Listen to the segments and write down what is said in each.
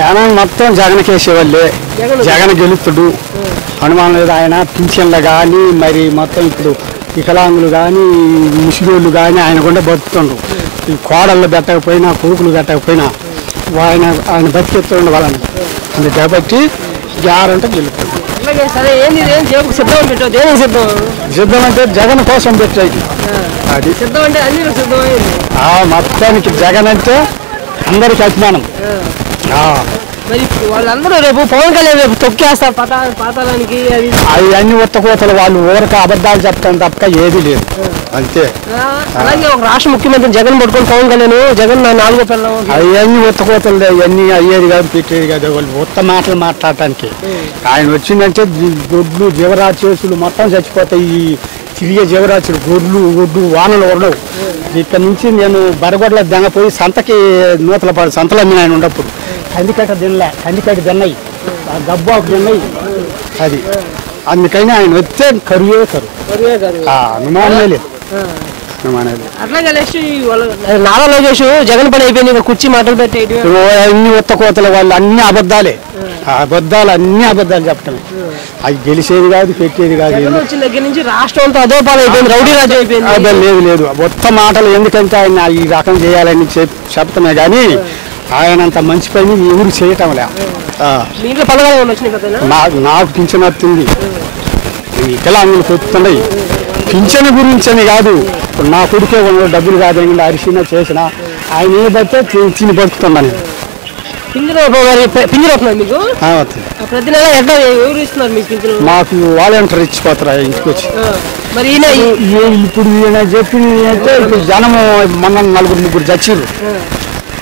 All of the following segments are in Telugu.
జనం మొత్తం జగన్కేసేవాళ్ళే. జగన్ గెలుతుడు అనుమానం లేదు. ఆయన పింఛన్లు కానీ మరి మొత్తం ఇప్పుడు వికలాంగులు కానీ ముసిలోళ్ళు కానీ ఆయన కూడా బతుకుతుండ్రు. ఈ కోడళ్ళు పెట్టకపోయినా కొడుకులు పెట్టకపోయినా ఆయన బతికెత్తుండే వాళ్ళని. అందుకే కాబట్టి గ్యారంటీ గెలుతుంది. సిద్ధం అంటే జగన్ కోసం పెట్టేది అది. మొత్తానికి జగన్ అంటే అందరికి అభిమానం. మరి వాళ్ళందరూ రేపు పవన్ కళ్యాణ్ రేపు తొక్కేస్తారు పాతాళానికి. అవి అన్ని ఉత్తకోతలు వాళ్ళు ఊరక అబద్ధాలు చెప్తాను తప్ప ఏది లేదు అంతే. అలాగే ఒక రాష్ట్ర ముఖ్యమంత్రి జగన్ పట్టుకొని పవన్ కళ్యాణ్ జగన్ నాలుగో పిల్లలు అవన్నీ ఉత్తకోతలు అవన్నీ అయ్యేది కాదు పెట్టేది కాదు. వాళ్ళు ఉత్త మాటలు మాట్లాడటానికి. ఆయన వచ్చిందంటే గొడ్లు జీవరాశులు మొత్తం చచ్చిపోతాయి. ఈ తిరిగే జీవరాశులు గొడ్లు వానలు ఉండవు. ఇక్కడ నుంచి నేను బరగొడ్ల దెంగపోయి సంతకి నూతల పడి సంతలు అమ్మిన ఆయన ఉన్నప్పుడు కందికట్ట తిన్నాయి గబ్బాకు తిన్నాయి అది. అందుకని ఆయన వస్తే కరువే అనుమానమే లేదు. నారా లోకేష్ జగన్ పని అయిపోయింది కుర్చీ మాటలు పెట్టి అన్ని ఉత్త కోతలు వాళ్ళు అన్ని అబద్ధాలే. అన్ని అబద్ధాలు చెప్పటమే. అది గెలిచేది కాదు పెట్టేది కాదు. వచ్చిన దగ్గర నుంచి రాష్ట్రం అంతా అదో పాలు అయిపోయింది. రౌడీ రాజ్యం అయిపోయింది. అదే లేదు మొత్త మాటలు. ఎందుకంటే ఆయన ఈ రకం చేయాలని చెప్తామే కానీ ఆయనంత మంచి పని ఎవరు చేయటం లే. నాకు పింఛన్ వస్తుంది. వికలాంగులు పొత్తున్నాయి. పింఛన్ గురించి అని కాదు. నా కొడుకే డబ్బులు కాదండి అరిసినా చేసినా ఆయన ఏ బట్టే తిని బతుకుతున్నా నేను. ప్రతి నెల ఎవరు ఇస్తున్నారు మీకు పింఛను? మాకు వాలంటీర్ ఇచ్చిపోతారా ఇంటికి వచ్చి. మరి ఇప్పుడు ఈయన చెప్పింది అంటే ఇప్పుడు జనము మొన్న 4-3 చచ్చిర్రు.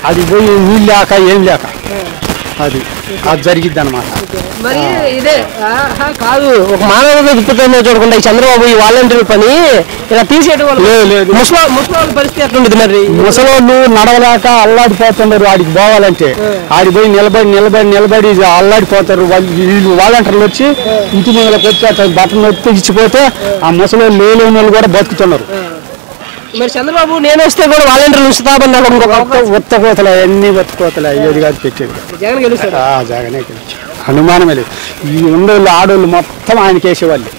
అది పోయి నీళ్ళు లేక ఏం లేక అది జరిగిద్ది అన్నమాట. మరి ఇదే కాదు ఒక మానవ దృక్పథంలో చూడకుండా ఈ చంద్రబాబు ఈ వాలంటీర్ పని ఇలా తీసేయడం వల్ల ముసలి పరిస్థితి ఎట్లుండదు? మరి ముసలోళ్ళు నడవలేక అల్లాడిపోతున్నారు. ఆడికి పోవాలంటే ఆడి పోయి నిలబడి అల్లాడిపోతారు. వీళ్ళు వాలంటీర్లు వచ్చి ఇంటి ముందులకు వచ్చి బట్టలు నొప్పి ఇచ్చిపోతే ఆ ముసలోళ్ళు లేని వాళ్ళు కూడా బతుకుతున్నారు. మరి చంద్రబాబు నేను వస్తే కూడా వాలంటీర్లు ఉంచుతామని ఉత్తకోతలు అన్ని ఉత్తకోతలు అయ్యేది కాదు పెట్టేది. జగన్ గెలుస్తాడు. జగనే గెలుస్తాడు అనుమానమే లేదు. ఈ ఉండోళ్ళు ఆడోళ్ళు మొత్తం ఆయనకేసేవాళ్ళు.